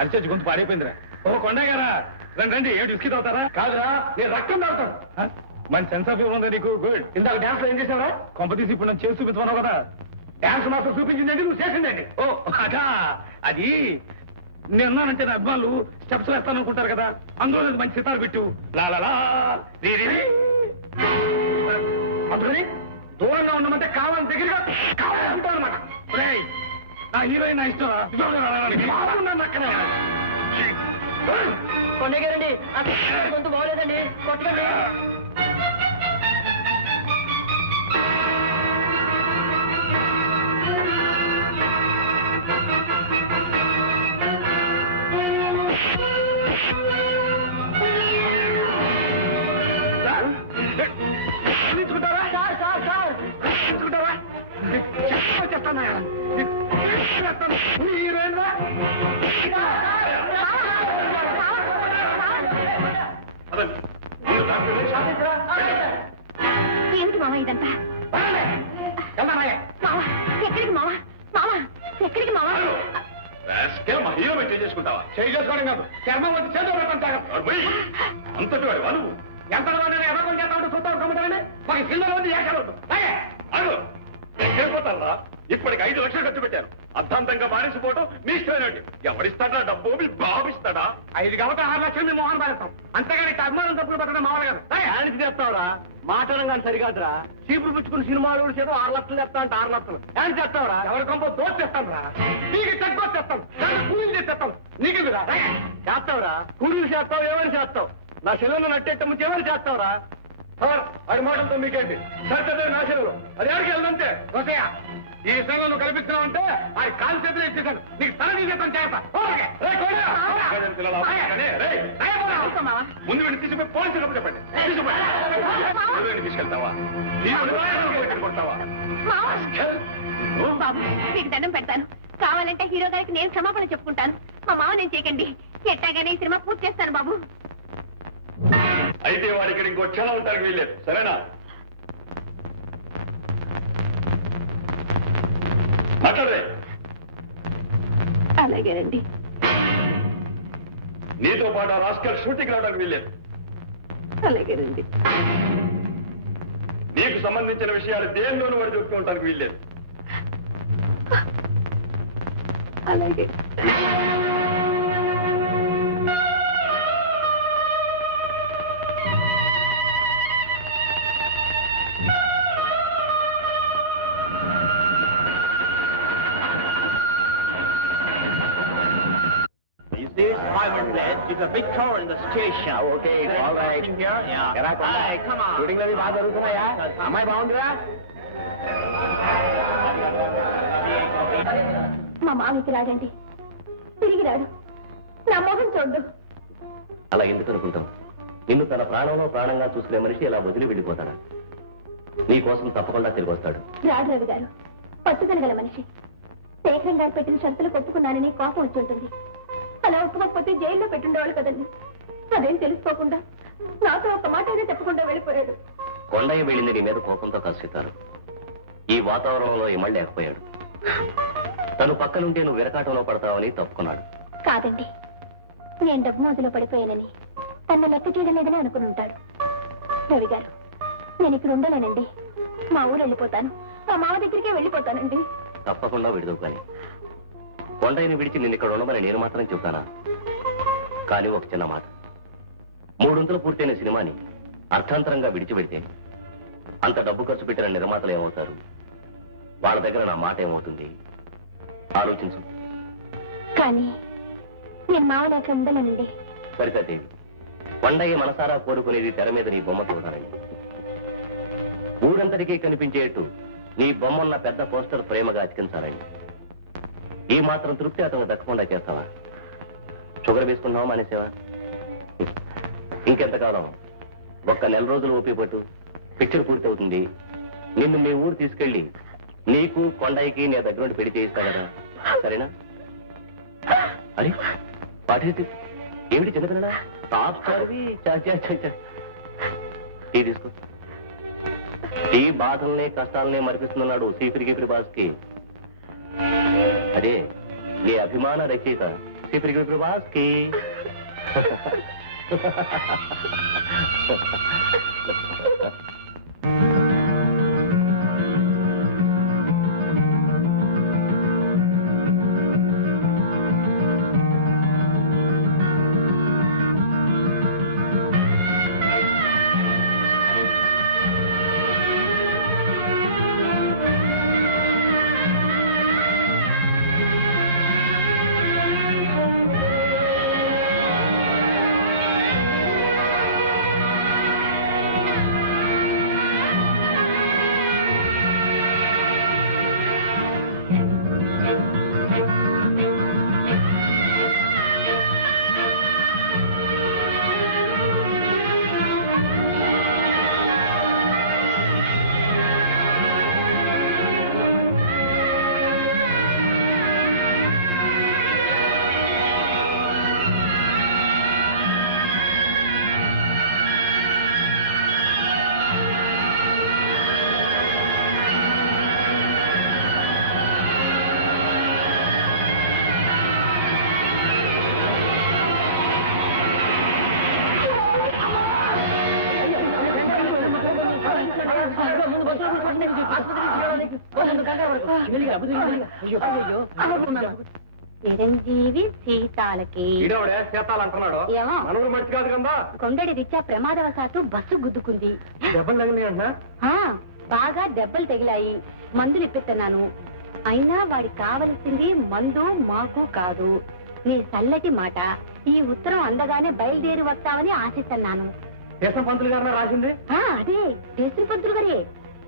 అరిచేసి గొంతు పాడైపోయిందిరా. ఓ కొండయ్య గారా, రండి రండి. ఏమిటి విస్కీ తాగుతారా? కాదురా, నేను రక్తం తాగుతాను. మంచి సెన్స్ ఆఫ్ హ్యూమర్ ఉంది నీకు. గుడ్. ఇందాక డాన్స్ లో ఏం చేసావురా? కొంపతీసి ఇప్పుడు నన్ను చేసి చూపించమన్నావు కదా. డాన్స్ మాత్రం చూపించిందండి, నువ్వు చేసిందండి. ఓ అదా, అది నేనున్నానంటే నా అభిమానులు స్టెప్స్ వేస్తాను అనుకుంటారు కదా, అందులో మంచి సితారు పెట్టు. లాలా అప్పుడు దూరంగా ఉండమంటే కావాలని దగ్గరగా కావాలనుకుంటావు అనమాట. నా హీరోయిన్ నా ఇష్టం అక్కడ. కొండయ్య గారండి, గొంతు బాగోలేదండి, కొట్టకండి. ఏమిటి మామ ఇదంతా? ఎక్కడికి మామ? మామ ఎక్కడికి మామ? మా హీరో పెట్టి చేసుకుంటావా? చేసుకోవడం కాదు, చర్మం వచ్చి చేతులు పెట్టుకుంటారు. అంతటి వాడు వాళ్ళు ఎంత ఎవరు చేస్తామంటే చూద్దాం కమ్ముతారని మాకు సినిమాలో ఉంది ఎక్కడిపోతారా? ఇప్పటికి 5 లక్షలు ఖర్చు పెట్టారు. అర్థాంతంగా మానేసిపోవడం మీ ఇష్టమైనట్టు. ఎవరిస్తాడా డబ్బు? మీ బాబిస్తాడా? 5 కాబట్టి 6 లక్షలు మీ మోహన్ పాలిస్తాం. అంతేగాని అభిమానం తప్పులు పెట్టడం మామూలు కాదు. ఆయనకి చేస్తావురా? మాట్లాడడం కానీ సరికాదురా. చీపులు పుచ్చుకుని సినిమాలు చేత 6 లక్షలు చెప్తా అంటే 6 లక్షలు ఆయన చేస్తావురా? ఎవరి కొంప దోష చేస్తాను రా. నీకు తక్కువ చేస్తాం, కూలీలు చేస్తాం. నీకు చేస్తావురా? కూలీలు చేస్తావు, ఏమని చేస్తావు? నా సెలవులు నట్టేట్ట ముందు ఏమని చేస్తావురా? సార్ వాడి మాటలతో మీకేంటి? సరిచదే నా సెలవు, అది ఎవరికి వెళ్ళదంతే. రోసయ్య, ఈ విషయంలో నువ్వు కల్పిస్తున్నావంటే ఆ కాలు చేతులు ఇచ్చేసాను. నీకు తల తీసేస్తాను చేస్తా. ముందు వీడిని తీసుకుపోయి పోలీసులకు చెప్పండి. తీసుకెళ్తావా? బాబు మీకు దండం పెడతాను. కావాలంటే హీరో గారికి నేను క్షమాపణ చెప్పుకుంటాను. మా మావ నేను చేయకండి. ఎట్టాగానే ఈ సినిమా పూర్తి చేస్తాను బాబు. అయితే వాడు ఇక్కడ ఇంకో క్షణం ఉంటానికి వీల్లేదు, సరేనా? మాట్లాడరే. అలాగేనండి. నీతో పాటు ఆ రాస్కల్ షూటింగ్ రావడానికి వీల్లేదు. అలాగేనండి. నీకు సంబంధించిన విషయాలు దేనిలోనూ వాడు చెప్తూ ఉండడానికి వీల్లేదు. అలాగే. It's a big tower in the station. Okay, all right. Here? Yeah. Hi, come on. Shooting లో బాగా జరుగుతున్నాయా? అమ్మాయి బాగుందిరా? మా మామికి రాగండి, తిరిగి రాడు. నా మొహం చూడు. అలా ఎందుకు అనుకుంటాం? నిన్ను తన ప్రాణంలో ప్రాణంగా చూసుకునే మనిషి ఇలా వదిలి వెళ్ళిపోతాడా? నీ కోసం తప్పకుండా తిరిగి వస్తాడు. రాడు రవి గారు పట్టుదల గల మనిషి. శేఖరం గారు పెట్టిన షరతులు ఒప్పుకున్నానని కోపం వచ్చుంటుంది. అలా ఒప్పుకోకపోతే జైల్లో పెట్టుండేవాళ్ళు కదండి. అదేం తెలుసుకోకుండా నాతో ఒక మాట అయినా చెప్పకుండా వెళ్ళిపోయాడు. కొండయ్య వెళ్ళింది నీ మీద కోపంతో కసిస్తారు. ఈ వాతావరణంలో ఇమళ్ళలేకపోయాడు. తను పక్కనుంటే నువ్వు విరకాటంలో పడతావని తప్పుకున్నాడు. కాదండి, నేను డబ్బు మోజులో పడిపోయానని తను లెక్క చేయడం లేదని అనుకుని ఉంటాడు. రవి గారు, నేను ఇక్కడ ఉండలేనండి. మా ఊరు వెళ్ళిపోతాను. మా మామ దగ్గరికే వెళ్ళిపోతానండి. తప్పకుండా విడుదవు. కానీ కొండయ్యని విడిచి నిన్ను ఇక్కడ ఉండమని నేను మాత్రం చెప్తానా? కానీ ఒక చిన్న మాట. 300 పూర్తయిన సినిమాని అర్థాంతరంగా విడిచిపెడితే అంత డబ్బు ఖర్చు పెట్టిన నిర్మాతలు ఏమవుతారు? వాళ్ళ దగ్గర నా మాట ఏమవుతుంది? ఆలోచించు. కానీ నేను మావ దగ్గర ఉండలేనండి. సరితదేవి, కొండయ్య మనసారా కోరుకునేది తెర మీద నీ బొమ్మ చూడాలని. ఊరంతటికీ కనిపించేట్టు నీ బొమ్మన్న పెద్ద పోస్టర్ ప్రేమగా అతికించాలని. ఈ మాత్రం తృప్తి అతను దక్కకుండా చేస్తావా? షుగర్ వేసుకున్నావా మానేసేవా? ఇంకెంతకాలం? ఒక్క నెల రోజులు ఓపి పట్టు, పిక్చర్ పూర్తి అవుతుంది. నిన్ను మీ ఊరు తీసుకెళ్లి నీకు కొండయ్యకి నీ దగ్గర నుండి పెళ్లి చేయిస్తా కదా, సరేనా? అది పాటి ఏమిటి చిన్నపిల్లడా? టాప్ సార్వి టీ తీసుకో. టీ బాధల్ని కష్టాలనే మరిపిస్తున్నాడు సీపిరి గీపిరి బాస్కి. అదే నీ అభిమాన రచయిత Merci per il Brubaschi. Chiranjeevi సీతాలకి ఈడోడే సీతాలు అంటున్నాడు. ఏమో మనూరు మంచి కాదు కదా. కొండడి రీత్యా ప్రమాదవశాత్తు బస్సు గుద్దుకుంది. దెబ్బలు తగిలి అంటున్నా. బాగా దెబ్బలు తగిలాయి. మందులు ఇప్పిస్తున్నాను. అయినా వాడికి కావలసింది మందు మాకు కాదు. నీ చల్లటి మాట. ఈ ఉత్తరం అందగానే బయలుదేరి వస్తామని ఆశిస్తున్నాను. దేశం పంతులు గారిన రాసింది. అదే దేశీ పంతులు గారే,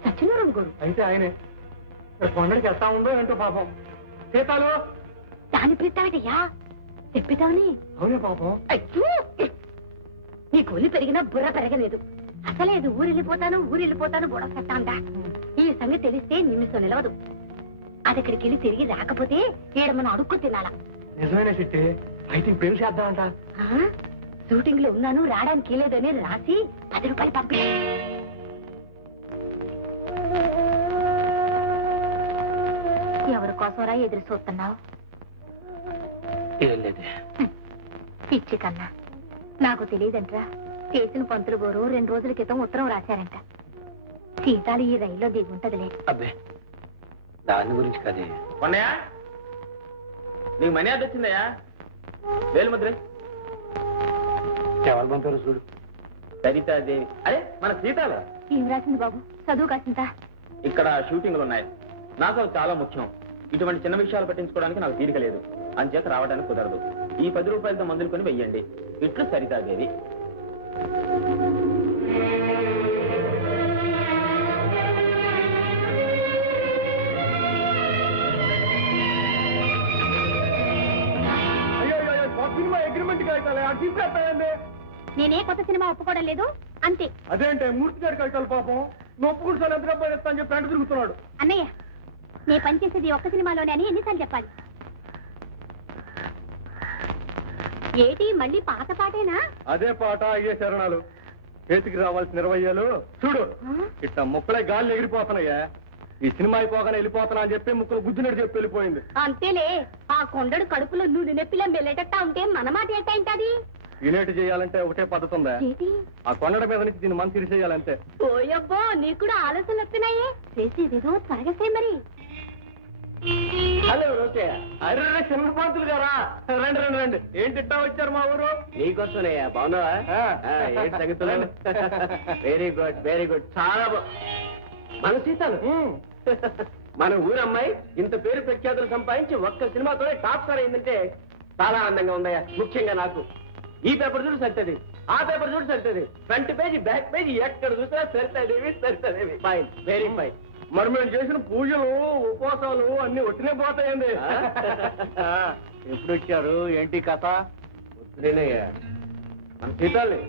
సత్యనారాయణ గారు. అయితే ఆయనే కొండడికి ఎట్టా ఉందో ఏంటో పాపం. సీతాలు దాని పెట్టావటయ్యా చెప్పితావని. అవునే పాపం. అయ్యో నీ కొల్లి పెరిగినా బుర్ర పెరగలేదు. అసలేదు ఊరెళ్ళిపోతాను గొడవ పెట్టాందా. ఈ సంగతి తెలిస్తే నిమిషం నిలవదు. అది అక్కడికి వెళ్ళి తిరిగి రాకపోతే ఈడ మనం అడుక్కు తినాలా. నిజమైన చిట్టి. అయితే పెళ్లి చేద్దామంట. షూటింగ్ లో ఉన్నాను రావడానికి లేదని రాసి 10 రూపాయలు పంపి. ఎవరి కోసమరా ఎదురు చూస్తున్నావు? పిచ్చి కన్నా నాకు తెలియదంట్రా. చేసిన పంతులు గోరు 2 రోజుల క్రితం ఉత్తరం రాశారంట. సీతాలు ఈ రైల్లో దిగుంటదిలే. అబ్బే దాని గురించి కదే. కొన్నయా నీకు మనీ అది వచ్చిందయ్యా. వేలు ముద్ర. ఎవరు పంపారు చూడు. సరితాదేవి. అరే మన సీతాలు. ఏం రాసింది బాబు? చదువు కాసింత. ఇక్కడ షూటింగ్లు ఉన్నాయి. నాకు అవి చాలా ముఖ్యం. ఇటువంటి చిన్న విషయాలు పట్టించుకోవడానికి నాకు తీరిక లేదు. అంచేత రావడానికి కుదరదు. ఈ 10 రూపాయలతో మందులు కొని వెయ్యండి. ఇట్లు సరితాదేవి. Cinema agreement కాగితాలే. నేనే కొత్త సినిమా ఒప్పుకోవడం లేదు అంతే. అదేంటే మూర్తి గారి కాగితాలు పాపం. నువ్వు ఒప్పుకుంటాను ఎంత డబ్బా ఇస్తా అని చెప్పి వెంట తిరుగుతున్నాడు. అన్నయ్య నే పనిచేసేది ఒక్క సినిమాలోనే అని ఎన్నిసార్లు చెప్పాలి? ఏటి మళ్ళీ పాత పాటేనా? అదే పాట అయ్యే శరణాలు. చేతికి రావాల్సిన 20 చూడు ఇట్లా ముక్కలే గాలి ఎగిరిపోతున్నాయా. ఈ సినిమా అయిపోగానే వెళ్ళిపోతున్నా అని చెప్పి ముక్కలు గుద్దినట్టు చెప్పి వెళ్ళిపోయింది. అంతేలే. ఆ కొండడు కడుపులో నూనె నొప్పిలో మెల్లటట్టా ఉంటే మన మాట ఏంటంటది? యూనిట్ చేయాలంటే ఒకటే పద్ధతి ఉందా? ఆ కొండల మీద నుంచి దీన్ని మన తీసేయాలంటే. ఓయబ్బో నీకు కూడా ఆలోచనలు వస్తున్నాయే. చేసేదేదో త్వరగా చేయి మరి. Hello okay. అరే చిన్న పంతులు గారా, రండి రండి రండి. ఏంటి ఇట్టా వచ్చారు మా ఊరు? నీకోసమేయ్యా. బాగున్నావా? ఏంటి సంగతులు? Very good very good. చాలా మన సీతాలు మన ఊరమ్మాయి ఇంత పేరు ప్రఖ్యాతులు సంపాదించి ఒక్క సినిమాతోనే టాప్ స్టార్ అయిందంటే చాలా ఆనందంగా ఉందయ్యా. ముఖ్యంగా నాకు. ఈ పేపర్ చూడు సరితది, ఆ పేపర్ చూడు సరితది, ఫ్రంట్ పేజీ బ్యాక్ పేజీ ఎక్కడ చూసినా సరితదేవి. Fine very fine. మరి మేము చేసిన పూజలు ఉపవాసాలు అన్ని ఒట్టినే పోతాయండి. ఎప్పుడు వచ్చారు? ఏంటి కథ? వద్దులేనయ్యా. మన సీతాల్ని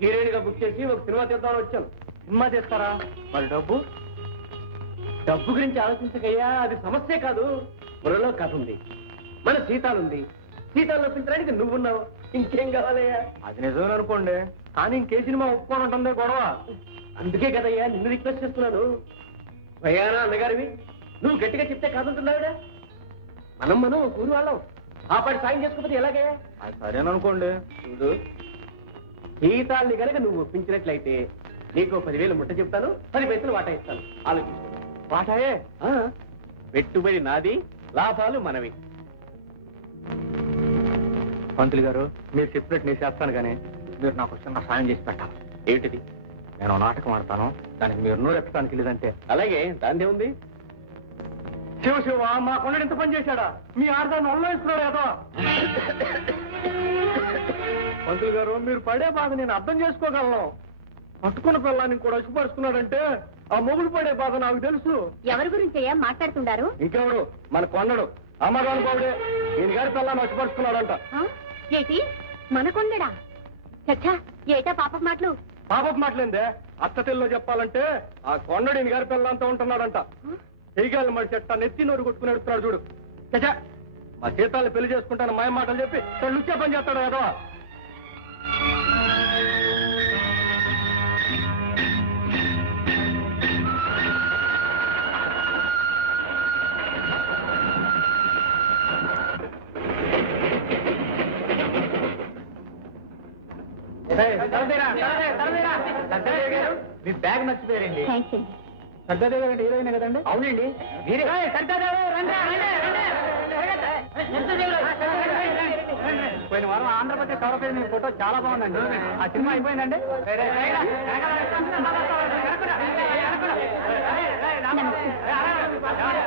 హీరోయిన్ గా బుక్ చేసి ఒక సినిమా తీద్దామని వచ్చాను. సినిమా తీస్తారా? మరి డబ్బు? డబ్బు గురించి ఆలోచించకయ్యా. అది సమస్య కాదు. బుర్రలో కథ ఉంది. మన సీతాలుంది. సీతాలు ఒప్పించడానికి నువ్వున్నావు. ఇంకేం కావాలయ్యా? అది నిజమే అనుకోండి. కానీ ఇంకే సినిమా ఒప్పుకొని ఉంటుందే గొడవ. అందుకే కదయ్యా నిన్ను రిక్వెస్ట్ చేస్తున్నాను. భయానా అన్నగారివి నువ్వు గట్టిగా చెప్తే కాదంటున్నావుడా. మనం ఒక ఊరు వాళ్ళం. ఆ పాటి సాయం చేసుకోకపోతే ఎలాగే? సరేననుకోండి. చూడు, జీతాల్ని కనుక నువ్వు ఒప్పించినట్లయితే నీకు 10,000 ముట్ట చెప్తాను, 10 పైసలు వాటా ఇస్తాను. ఆలోచించు. వాటాయే? పెట్టుబడి నాది, లాభాలు మనవి. పంతులు గారు, మీరు చెప్పినట్టు నేను చేస్తాను, కానీ మీరు నాకు చిన్న సాయం చేసి పెట్టాలి. ఏమిటిది? నేను నాటకం ఆడతాను, దానికి మీరు నోరెత్తడానికి లేదంటే. అలాగే, దాందే ఉంది. శివ శివ, మా కొండడు ఎంత పని చేశాడా? మీ ఆడదాన్ని అల్లయిస్తున్నాడు కదా. పంతులు గారు, మీరు పడే బాధ నేను అర్థం చేసుకోగలను. పట్టుకున్న పిల్లాన్ని కూడా అశుపరుస్తున్నాడంటే ఆ మొగుడు పడే బాధ నాకు తెలుసు. ఎవరి గురించి మాట్లాడుతుండారు? ఇంకెవడు? మన కొండడు అమ్మగారు బాబుడే. ఈయన గారి పిల్లాన్ని అశుపరుస్తున్నాడంట. ఏటి మన కొండడా? చచ్చా, ఏటా పాప మాటలు? పాపపు మాటలేందే. అత్తతిల్లో చెప్పాలంటే ఆ కొండడు ఈయన గారి పిల్లంతా ఉంటున్నాడంట. ఎయ్యాలి మరి చెట్ట నెత్తి నోరు కొట్టుకుని ఎడుతున్నాడు చూడు. చచ్చా, మా సీతాన్ని పెళ్లి చేసుకుంటాను మాయ మాటలు చెప్పి లుచ్చే పని చేస్తాడు కదా. మీ బ్యాగ్ మర్చిపోయారండి. థ్యాంక్స్ అండి. సర్దాదేవి గారు హీరోయిన్ కదండి? అవునండి, మీరే. పోయిన వారం ఆంధ్రప్రదేశ్ కవర్ మీ ఫోటో చాలా బాగుందండి. ఆ సినిమా అయిపోయిందండి.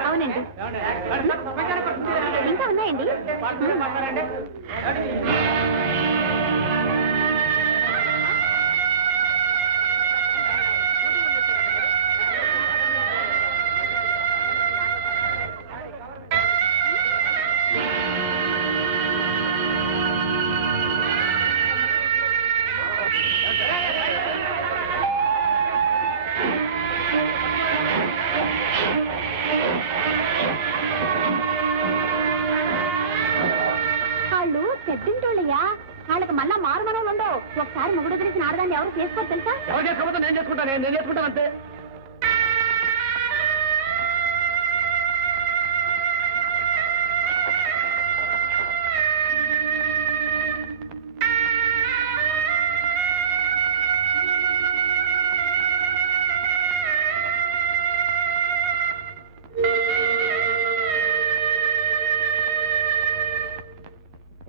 అవునండి, ఇంకా ఉన్నాయండి. పెద్దింటోళ్ళయ్యా, వాళ్ళకి మళ్ళా మారుమనం ఉండవు. ఒకసారి మొగుడు తెలిసిన ఆడదాన్ని ఎవరు చేసుకోరు తెలుసా? ఎవరు చేసుకోకపోతే నేను చేసుకుంటాను. నేను చేసుకుంటాను అంతే.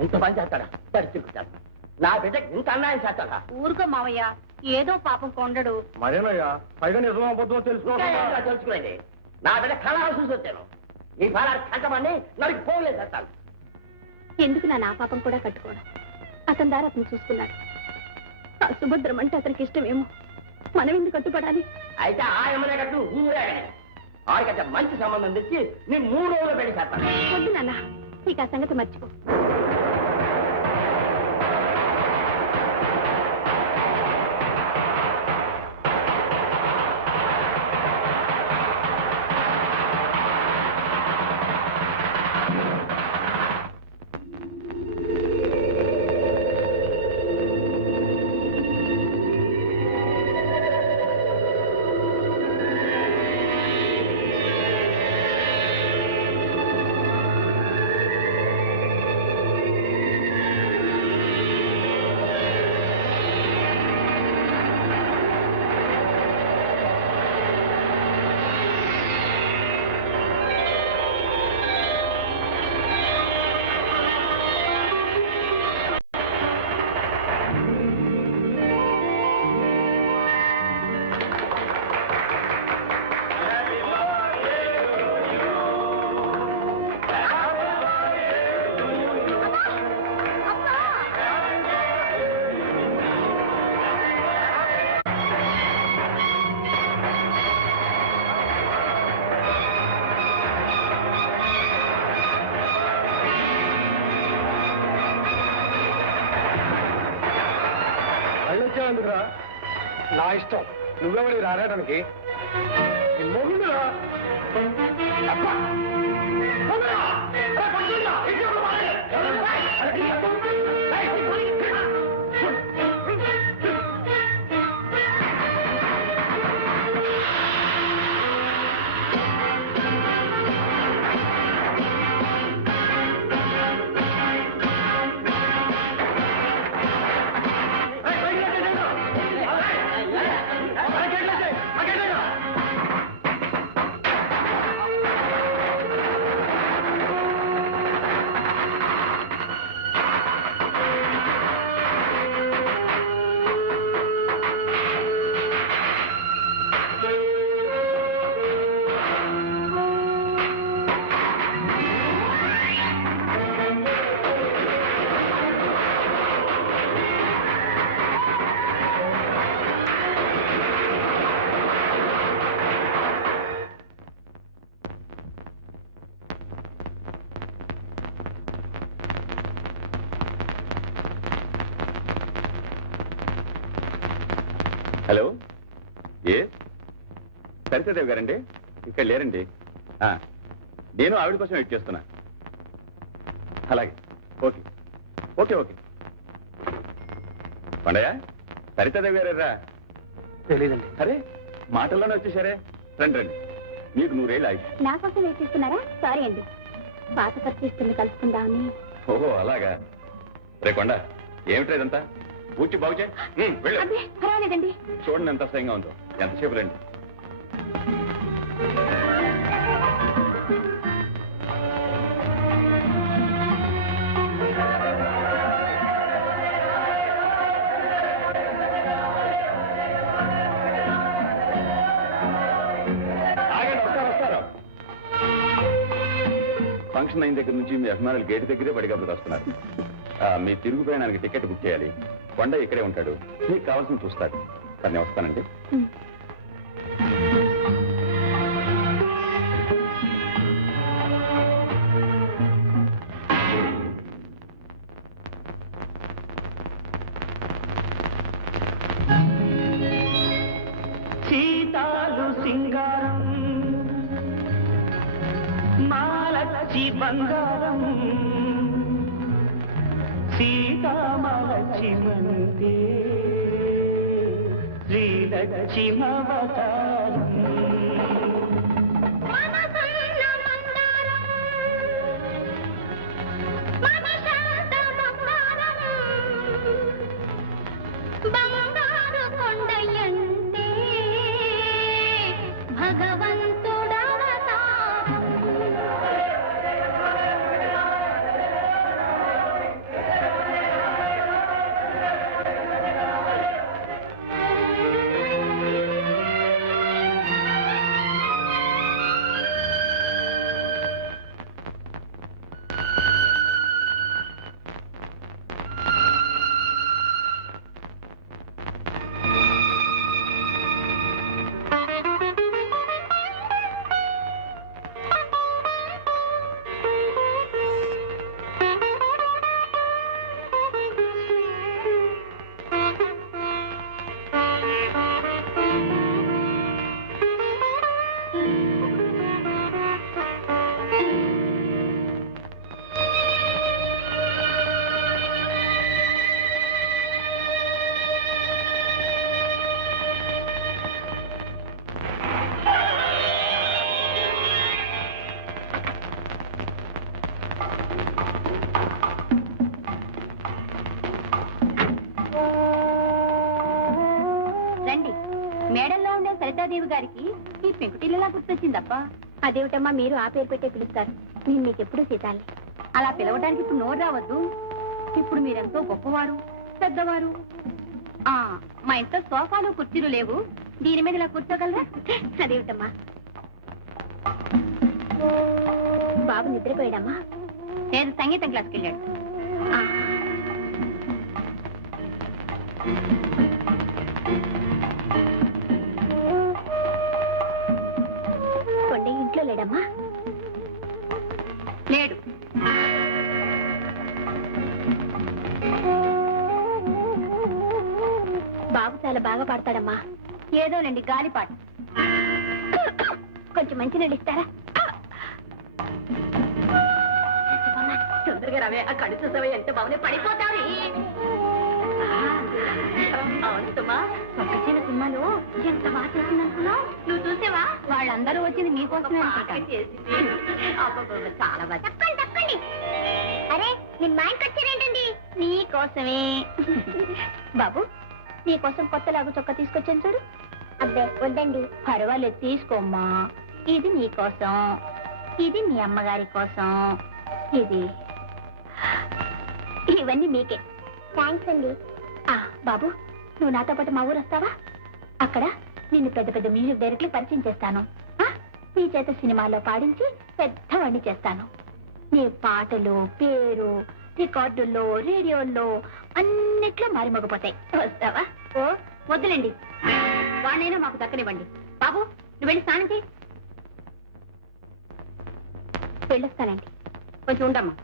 ఇంత పని చేస్తాడా? పరిస్థితి నా బిడ్డకి ఇంత అన్యాయం చేస్తాడా? ఊరుకో మావయ్య, ఏదో పాపం కొండడు. మరేనయ్యా, పైగా నిజమో అబద్ధమో తెలుసుకోండి. నా బిడ్డ కళ చూసి వచ్చాను. ఈ ఫలాలు కంటమని నరికి పోలేదు చేస్తాను. ఎందుకు నా పాపం కూడా కట్టుకోవడం? అతని దారి అతను చూసుకున్నాడు. ఆ సుభద్రం అంటే అతనికి ఇష్టమేమో, మనం ఎందుకు కట్టుపడాలి? అయితే ఆ ఎమ్మనే కట్టు, ఊరే ఆడికంటే మంచి సంబంధం తెచ్చి నీ 3 రోజులు పెళ్లి చేస్తాను. వద్దు నాన్న, నీకు ఆ సంగతి మర్చిపో. ఎందుకురా? నా ఇష్టం. నువ్వెవడి రాయడానికి? మొగుడురా. హలో ఏ సరితాదేవి గారండి? ఇక్కడ లేరండి. నేను ఆవిడ కోసం వెయిట్ చేస్తున్నా. అలాగే, okay okay okay. Pandaiah, Sarita Devi గారా? తెలీదండి. అరే, మాటల్లోనే వచ్చేసారే. రండి రండి, మీకు 100 ఏళ్ళు ఆగి. నా కోసం వెయిట్ చేస్తున్నారా? సారీ అండి, పాత పరిచయిస్తుంది కలుసుకుందామని. ఓహో అలాగా. రే కొండ, ఏమిట్రా ఇదంతా? పూర్తి బాగు చేయి. వెళ్ళు. అదే పర్వాలేదండి. చూడండి ఎంత అసహ్యంగా ఉందో. ఎంతసేపు రండి. ఫంక్షన్ అయిన దగ్గర నుంచి మీ అభిమానులు గేటు దగ్గరే బడిగబ్బులు వస్తున్నారు. మీ తిరుగు ప్రయాణానికి టికెట్ బుక్ చేయాలి. కొండ ఇక్కడే ఉంటాడు, మీకు కావాల్సిన చూస్తాడు. సార్ నేను వస్తానండి. సీతాలు సింగారం మాలచి బంగారం సీతామలచి మంతే శ్రీలక్ష్మవతారం బంగారు కొండయంటే భగవంతుడవతారం. రండి, మేడల్లో ఉండే సరితాదేవి గారికి ఈ పెంకుటిల్లలా గుర్తొచ్చిందప్ప. అదేమిటమ్మా మీరు ఆ పేరు పెట్టే పిలుస్తారు? నేను మీకెప్పుడు సీతాలి. అలా పిలవడానికి ఇప్పుడు నోరు రావద్దు. ఇప్పుడు మీరెంతో గొప్పవారు, పెద్దవారు. మా ఇంట్లో సోఫాలు కుర్చీలు లేవు, దీని మీద ఇలా కూర్చోగలరా? అదేమిటమ్మా, బాబు నిద్రపోయాడమ్మా? నేను సంగీతం క్లాస్కి వెళ్ళాడు. కొండ ఇంట్లో లేడమ్మా? లేడు. బాబు చాలా బాగా పాడతాడమ్మా. ఏదోనండి, గాలిపాట. కొంచెం మంచి నీళ్ళు ఇస్తారా? తొందరగా రావే, ఆ కళ్ళు చూసావే ఎంత బాగున్నాయి, పడిపోతావి. అవునుమా, పక్కచిన సినిమాలో ఎంత బాగా చేసిందనుకున్నావు? నువ్వు చూసావా? వాళ్ళందరూ వచ్చింది మీకోసమే చాలా బాగా. తప్పండి. అరే, నేను మా ఇంటికి వచ్చారేంటండి? నీకోసమే. బాబు, నీకోసం కొత్త లాగు చొక్కా తీసుకొచ్చాను చూడు. అబ్బే వద్దండి. పర్వాలేదు, తీసుకోమ్మా. ఇది నీకోసం, ఇది మీ అమ్మగారి కోసం, ఇది ఇవన్నీ మీకే. థ్యాంక్స్ అండి. బాబు, నువ్వు నాతో పాటు మా ఊరు వస్తావా? అక్కడ నిన్ను పెద్ద పెద్ద మ్యూజిక్ డైరెక్టర్లు పరిచయం చేస్తాను. నీ చేత సినిమాలో పాడించి పెద్దవాణ్ణి చేస్తాను. నీ పాటలు పేరు రికార్డుల్లో, రేడియోల్లో అన్నిట్లో మారిమోగిపోతాయి. వస్తావా? ఓ వద్దులేండి, వాడినైనా మాకు దక్కనివ్వండి. బాబు, నువ్వు వెళ్ళి స్నానం చేయి. వెళ్ళొస్తానండి, కొంచెం ఉండమ్మా.